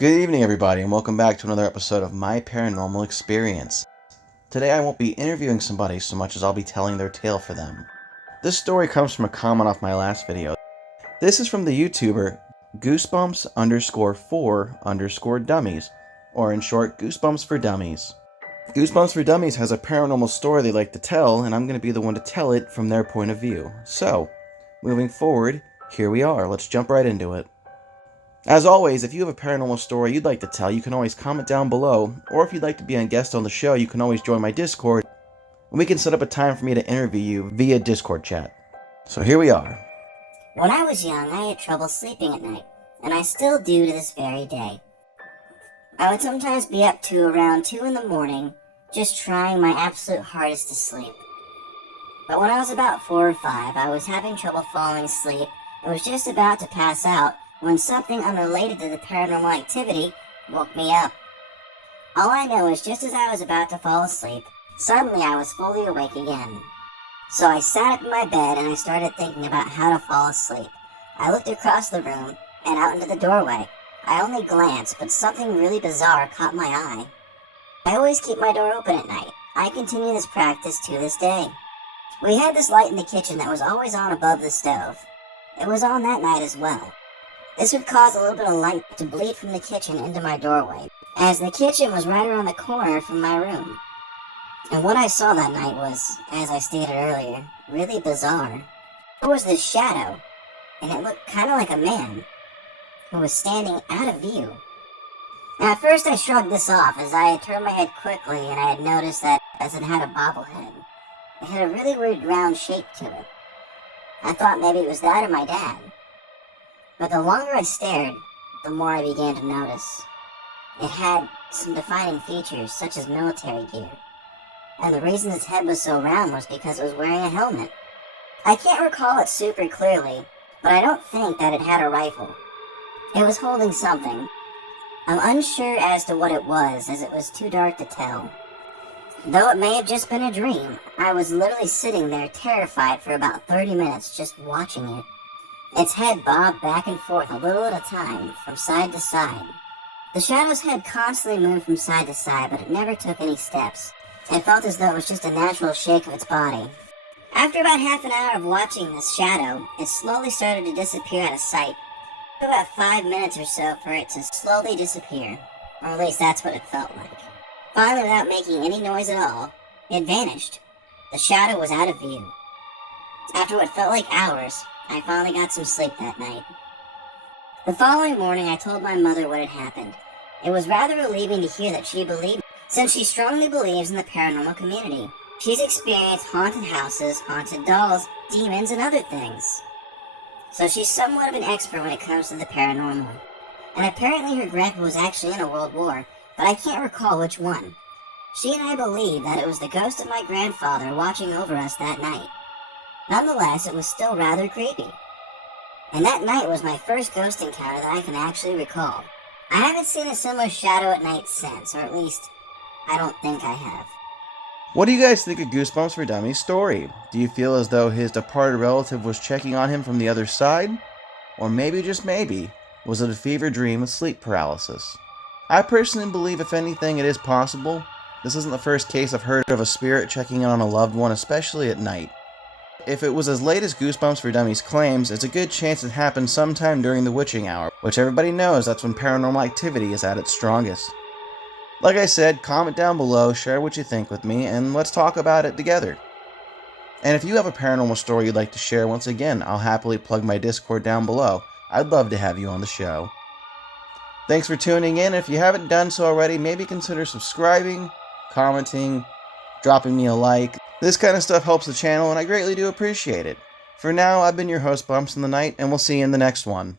Good evening, everybody, and welcome back to another episode of My Paranormal Experience. Today I won't be interviewing somebody so much as I'll be telling their tale for them. This story comes from a comment off my last video. This is from the YouTuber Goosebumps For Dummys, or in short, Goosebumps For Dummies. Goosebumps For Dummies has a paranormal story they like to tell, and I'm going to be the one to tell it from their point of view. So, moving forward, here we are. Let's jump right into it. As always, if you have a paranormal story you'd like to tell, you can always comment down below, or if you'd like to be a guest on the show, you can always join my Discord, and we can set up a time for me to interview you via Discord chat. So here we are. When I was young, I had trouble sleeping at night, and I still do to this very day. I would sometimes be up to around 2 in the morning, just trying my absolute hardest to sleep. But when I was about 4 or 5, I was having trouble falling asleep and was just about to pass out when something unrelated to the paranormal activity woke me up. All I know is just as I was about to fall asleep, suddenly I was fully awake again. So I sat up in my bed and I started thinking about how to fall asleep. I looked across the room and out into the doorway. I only glanced, but something really bizarre caught my eye. I always keep my door open at night. I continue this practice to this day. We had this light in the kitchen that was always on above the stove. It was on that night as well. This would cause a little bit of light to bleed from the kitchen into my doorway, as the kitchen was right around the corner from my room. And what I saw that night was, as I stated earlier, really bizarre. There was this shadow, and it looked kind of like a man, who was standing out of view. Now at first I shrugged this off as I had turned my head quickly and I had noticed that as it had a bobblehead, it had a really weird round shape to it. I thought maybe it was that or my dad. But the longer I stared, the more I began to notice. It had some defining features, such as military gear. And the reason its head was so round was because it was wearing a helmet. I can't recall it super clearly, but I don't think that it had a rifle. It was holding something. I'm unsure as to what it was, as it was too dark to tell. Though it may have just been a dream, I was literally sitting there terrified for about 30 minutes just watching it. Its head bobbed back and forth a little at a time, from side to side. The shadow's head constantly moved from side to side, but it never took any steps. It felt as though it was just a natural shake of its body. After about half an hour of watching this shadow, it slowly started to disappear out of sight. It took about 5 minutes or so for it to slowly disappear, or at least that's what it felt like. Finally, without making any noise at all, it vanished. The shadow was out of view. After what felt like hours, I finally got some sleep that night. The following morning, I told my mother what had happened. It was rather relieving to hear that she believed, since she strongly believes in the paranormal community. She's experienced haunted houses, haunted dolls, demons, and other things. So she's somewhat of an expert when it comes to the paranormal. And apparently her grandpa was actually in a world war, but I can't recall which one. She and I believe that it was the ghost of my grandfather watching over us that night. Nonetheless, it was still rather creepy. And that night was my first ghost encounter that I can actually recall. I haven't seen a similar shadow at night since, or at least, I don't think I have. What do you guys think of Goosebumps For Dummies' story? Do you feel as though his departed relative was checking on him from the other side? Or maybe, just maybe, was it a fever dream with sleep paralysis? I personally believe, if anything, it is possible. This isn't the first case I've heard of a spirit checking in on a loved one, especially at night. If it was as late as Goosebumps For Dummies claims, it's a good chance it happened sometime during the witching hour, which everybody knows that's when paranormal activity is at its strongest. Like I said, comment down below, share what you think with me, and let's talk about it together. And if you have a paranormal story you'd like to share, once again, I'll happily plug my Discord down below. I'd love to have you on the show. Thanks for tuning in. If you haven't done so already, maybe consider subscribing, commenting, dropping me a like. This kind of stuff helps the channel, and I greatly do appreciate it. For now, I've been your host, Bumps in the Night, and we'll see you in the next one.